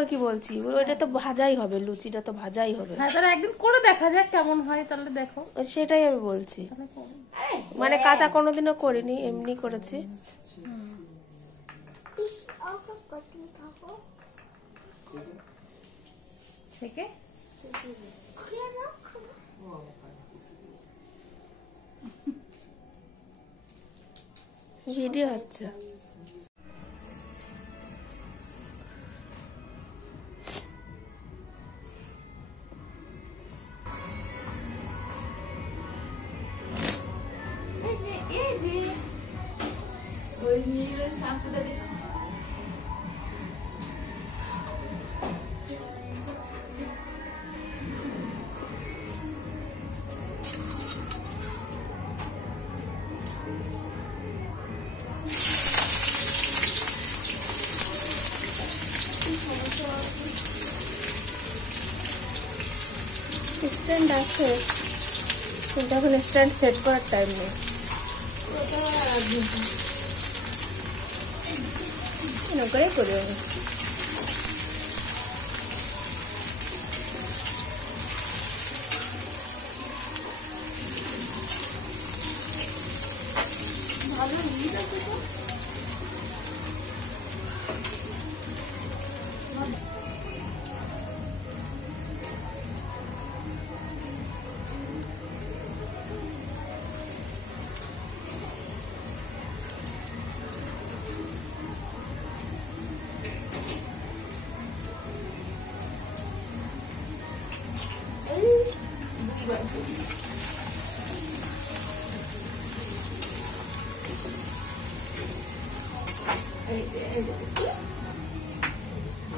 আমি কি বলছি, ওইটা তো ভাজাই হবে, লুচিটা তো ভাজাই হবে। হ্যাঁ, তাহলে একদিন করে দেখা যাক কেমন হয়, তাহলে দেখো। সেটাই আমি বলছি, মানে কাঁচা কোনোদিনও করিনি, এমনি করেছি। ভিডিও হচ্ছে। স্ট্যান্ড আছে কিন্তু এখন স্ট্যান্ড সেট করার টাইম নেই। করে করি আমি।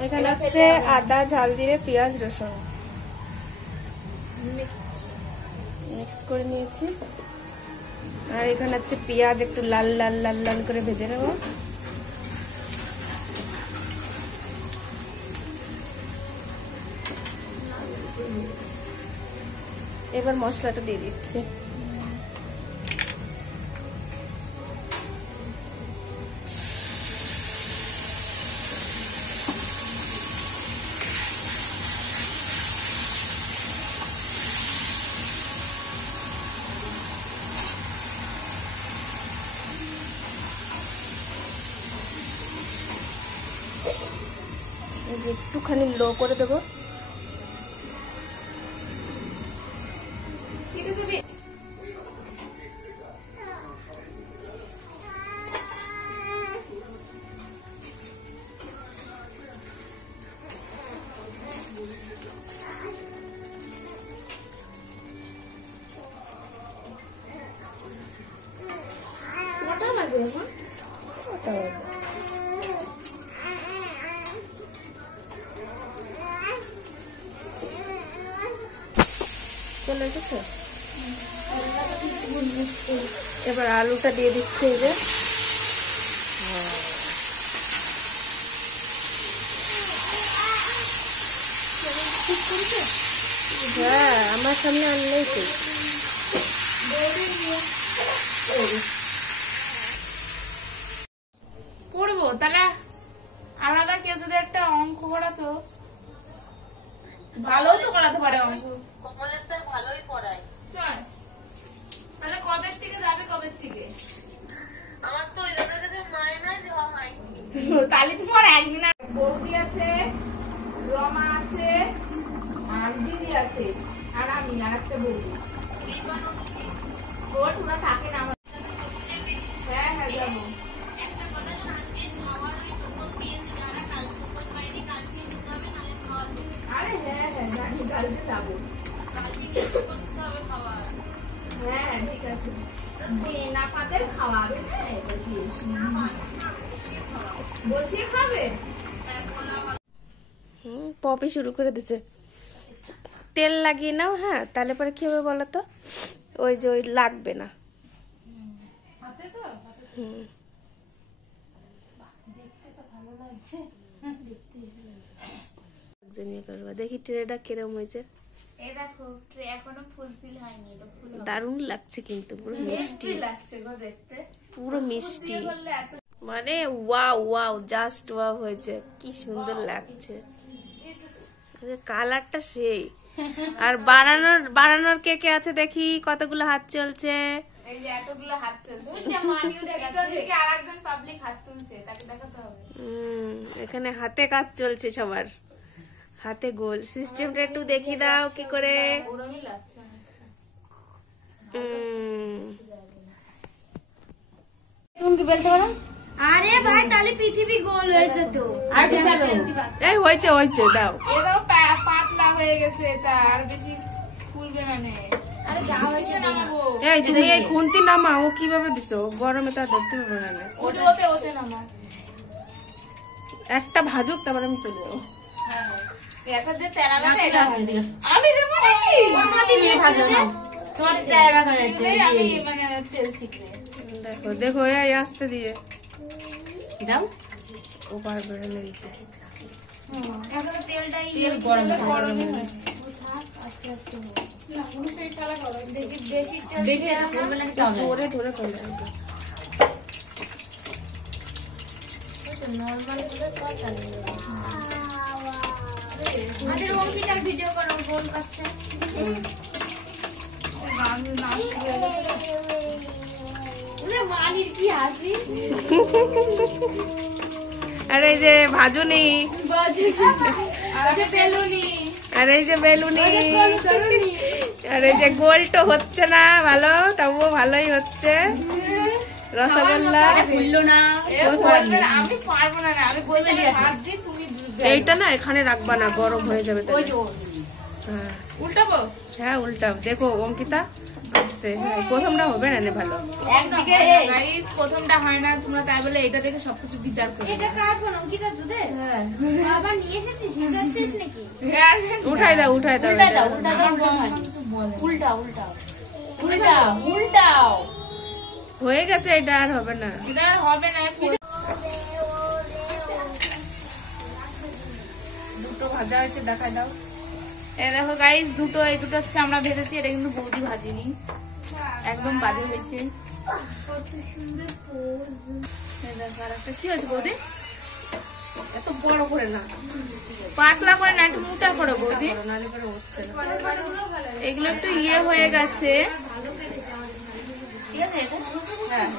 এখানে হচ্ছে আদা, ঝাল জিরে, পেঁয়াজ, রসুন মিক্স করে নিয়েছি। আর এখানে হচ্ছে পেঁয়াজ একটু লাল লাল লাল লাল করে ভেজে নেব। এবার মশলাটা দিয়ে দিচ্ছি। একটুখানি লো করে দেবো। চলে এসেছে, এবার আলুটা দিয়ে দিচ্ছি। এই যে হ্যাঁ, আমার সামনে আনলেই তো। পড়বো তাহলে আলাদা কেউ যদি একটা অঙ্ক করাতো, ভালো তো করাতে পারে অঙ্ক। ভালোই পড়ায়। তাহলে কবে থেকে যাবে? কবে থেকে? আমার তো ওই দাদার কাছে মাইনা দেওয়া হয়নি। তাহলে তোমার একদিন বৌদি আছে, রমা আছে, আর দিদি আছে, আর আমি আর একটা বৌদি। ওরা থাকে না। হ্যাঁ হ্যাঁ যাবো। আরে হ্যাঁ হ্যাঁ জানি, কালকে যাবো। হ্যাঁ ঠিক আছে, যে না পাতের খাওয়াবে না, বসিয়ে খাবে। পপি শুরু করে দিছে, তেল লাগিয়ে নাও। হ্যাঁ, তাহলে পরে কি হবে বলো তো, ওই যে ওই লাগবে না। দেখি ট্রেটা কিরম হয়েছে। দারুণ লাগছে কিন্তু, পুরো মিষ্টি লাগছে গো দেখতে, পুরো মিষ্টি, মানে ওয়াও ওয়াও, জাস্ট ওয়াও হয়েছে, কি সুন্দর লাগছে। কালারটা সেই। আর বানানোর কে কে আছে দেখি, কতগুলো হাত চলছে। এই যে এতগুলো হাত চলছে, ওইটা মানিও দেখাচ্ছে, থেকে আরেকজন পাবলিক হাত তুলছে, তাকে দেখাতে হবে। এখানে হাতে কাজ চলছে সবার, হাতে গোল। সিস্টেমটা একটু দেখিয়ে দাও কি করে। তুমি কি বলতে পারো? আরে ভাই তাহলে পৃথিবী গোল হয়ে যেত। আর কি পারো? এই হয়েছে দাও। এটাও পাতলা হয়ে গেছে, এটা আর বেশি ফুলবে না নে। আরে যা হইছে নামাবো। এই তুমি এই খুন্তি নামাও, কিভাবে দিছো? গরমে তা ধরতে পারবে না। ওতে নামা। একটা ভাজুক, তারপর আমি চলে যাবো। এটা যে তেরা বাটা, এটা আমি দেব নাকি? আমাদের দিয়ে ভাজো না। তোমার তেরা রাখা যাচ্ছে। আমি মানে তেল ছিটে। দেখো দেখো, এই আস্তে দিয়ে দাও। ও পারবে না দিতে। এখন তেলটা তেল গরম গরমই হয়। আস্তে আস্তে হবে। না কোনো তেল ফেলা করো, দেখি বেশি তেল দেখে করবে নাকি তাও জানি। ধরে ধরে ফেলে দাও। নরমাল করে সব চালিয়ে দাও। আমাদের অঙ্কিতার ভিডিও করো, গোল পাচ্ছে। গান নাচ শুরু হয়ে গেছে। ওরে মানির কি হাসি। আর এই যে ভাজুনি, বাজে। আর যে বেলুনি, আর এই যে বেলুনি, তরুণী। আর এই যে গোলটো হচ্ছে না ভালো, তবুও ভালোই হচ্ছে। রসগোল্লা ফুললো না। আমি পারবো না, আমি বলছি ভাবছি তুমি এইটা না এখানে রাখবা না, গরম হয়ে যাবে ওই তাহলে। যে হ্যাঁ উল্টাবো। হ্যাঁ উল্টাও। দেখো অঙ্কিতা, আস্তে। প্রথমটা হবে না ভালো। একদিকে গাইস প্রথমটা হয় না, তোমরা তাই বলে এটা দেখে সবকিছু বিচার করো। এটা কার ফোন? অঙ্কিতা দুধে? হ্যাঁ। বাবা নিয়ে এসেছিস? রিচার্জ শেষ নাকি? উঠাই দাও উল্টা দাও, উল্টা দাও, উল্টাও, উল্টাও, উল্টাও, উল্টাও। হয়ে গেছে, এটা আর হবে না। এটা আর হবে না। দুটো ভাজা হয়েছে, দেখাই দাও। এই দেখো গাইস, এই দুটো হচ্ছে আমরা ভেজেছি, এটা কিন্তু বৌদি ভাজিনি, একদম বাজে হয়েছে। এই দেখো আরেকটা কি হয়েছে বৌদি? এত বড় করে না, পাতলা করে না, একটু মোটা করে বৌদি। নালে করে হচ্ছে না। এগুলো একটু ইয়ে হয়ে গেছে। ঠিক আছে এটা? হ্যাঁ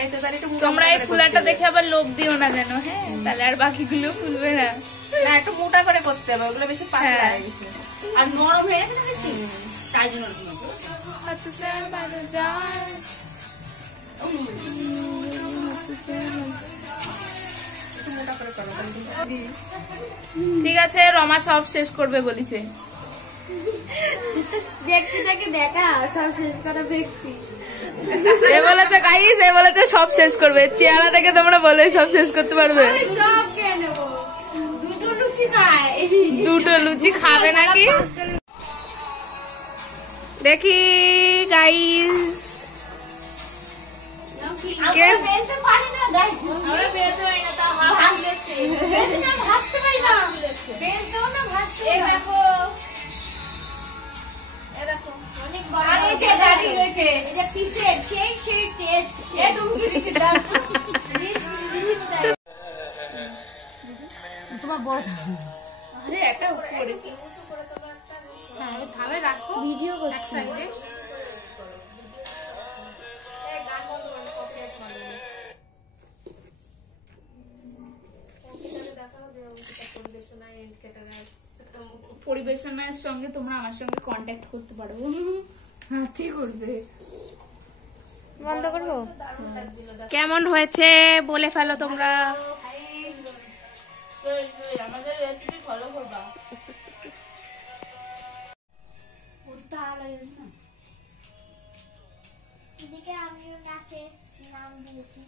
এই তো তাহলে একটু মোটা তোমরা এই করে ফুলাটা করতে দেখে আবার লোভ দিও না যেন, হ্যাঁ? তাহলে আর বাকিগুলো ফুলবে না। হবে। না একটু মোটা করে করতে হবে, ওগুলো বেশি পাতলা হ্যাঁ। হয়ে গেছে। আর নরম হয়ে গেছে না বেশি, তাই জন্য আর কি। একটু মোটা করে করো তাহলে। ঠিক আছে, রমা সব শেষ করবে বলেছে। ব্যক্তিটাকে দেখা সব শেষ করা ব্যক্তি। এ বলেছে গাইস, এ বলেছে সব শেষ করবে। চেহারা দেখে তোমরা বলে সব শেষ করতে পারবে? সব খেয়ে নেবো। দুটো লুচি খায়। দুটো লুচি খাবে নাকি? দেখি গাইস, আমরা বেলতে পারি না গাইস। আমরা বেরোতে পারি না, তা হাত লেগেছে। বেলতে না, ভাজতে পারি না। বেলতেও না, ভাজতেও এই না। দেখো, এই দেখো অনেক বড়। আর এই যে দাঁড়িয়ে রয়েছে। এটা পিসের সেই টেস্ট। এ টুমকি ঋষির দাঁত। তোমার বড় থাকবে। আরে একটা করেছি। হ্যাঁ, থালে রাখো। ভিডিও এক করছি। সাইডে। পরিবেশনার সঙ্গে তোমরা আমার সঙ্গে কন্ট্যাক্ট করতে পারো। হ্যাঁ ঠিক করবে। বন্ধ করবো? কেমন হয়েছে বলে ফেলো তোমরা। আমাদের রেসিপি ফলো করবা। এদিকে আমিও নাচে নাম দিয়েছি।